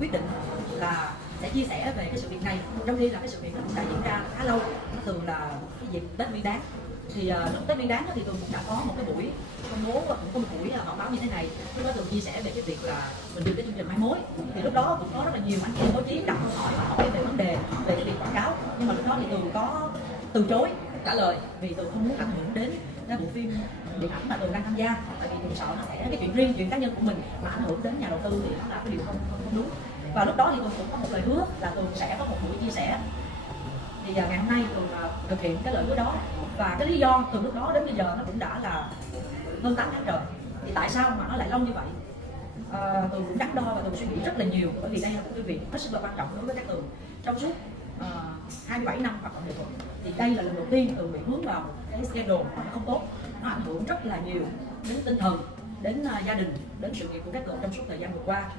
quyết định là sẽ chia sẻ về cái sự việc này, trong khi là cái sự việc nó cũng đã diễn ra khá lâu. Nó thường là cái dịp Tết Nguyên Đán. Thì lúc Tết Nguyên Đán thì Tường cũng đã có một cái buổi công bố, cũng có một buổi họp báo như thế này. Lúc đó Tường chia sẻ về cái việc là mình đưa cái chương trình Mai Mối. Thì lúc đó cũng có rất là nhiều anh chị báo chí đặt câu hỏi về vấn đề về cái việc quảng cáo, nhưng mà lúc đó thì Tường có từ chối trả lời vì Tường không muốn ảnh hưởng đến cái bộ phim điện ảnh mà Tường đang tham gia, tại vì Tường sợ nó sẽ cái chuyện riêng, chuyện cá nhân của mình mà ảnh hưởng đến nhà đầu tư thì nó là cái điều không đúng. Và lúc đó thì Tường cũng có một lời hứa là Tường sẽ có một buổi chia sẻ. Thì ngày hôm nay Tường thực hiện cái lời hứa đó, và cái lý do từ lúc đó đến bây giờ nó cũng đã là hơn 8 tháng trời. Thì tại sao mà nó lại lâu như vậy? Tường cũng đắn đo và Tường suy nghĩ rất là nhiều, bởi vì đây là một cái việc hết sức là quan trọng đối với các Tường trong suốt 27 năm hoạt động nghệ thuật. Thì đây là lần đầu tiên Tường bị hướng vào một cái scandal mà nó không tốt, nó ảnh hưởng rất là nhiều đến tinh thần, đến gia đình, đến sự nghiệp của các Tường trong suốt thời gian vừa qua.